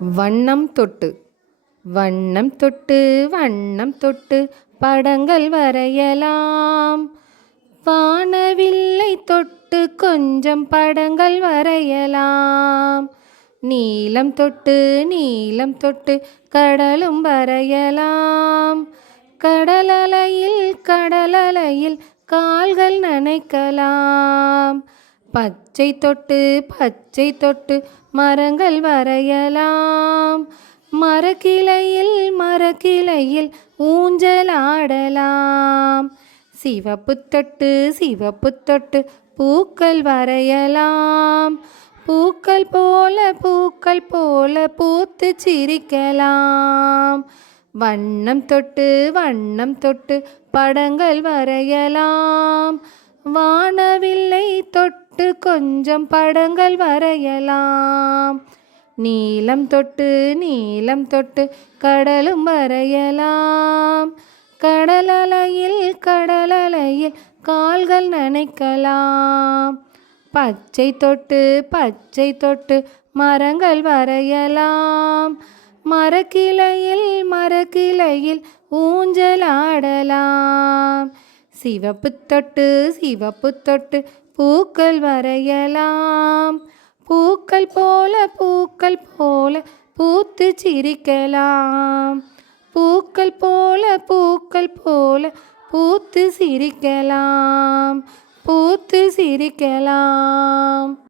வண்ணம் தொட்டு வண்ணம் தொட்டு வண்ணம் தொட்டு படங்கள் வரையலாம். வானவில்லை தொட்டு கொஞ்சம் படங்கள் வரையலாம். நீலம் தொட்டு நீலம் தொட்டு கடலும் வரையலாம். கடலலையில் கால்கள் நனைக்கலாம். பச்சை தொட்டு மரங்கள் வரையலாம். மரக்கிளையில் ஊஞ்சலாடலாம். சிவப்பு தொட்டு பூக்கள் வரையலாம். பூக்கள் போல பூத்து சிரிக்கலாம். வண்ணம் தொட்டு படங்கள் வரையலாம். வானவில்லை தொட்டு கொஞ்சம் படங்கள் வரையலாம். நீலம் தொட்டு கடலும் வரையலாம். கடலலையில் கால்கள் நனைக்கலாம். பச்சை தொட்டு மரங்கள் வரையலாம். மரக்கிளையில் ஊஞ்சலாடலாம். சிவப்பு தொட்டு பூக்கள் வரையலாம். பூக்கள் போல பூத்து சிரிக்கலாம். பூக்கள் போல பூத்து சிரிக்கலாம்.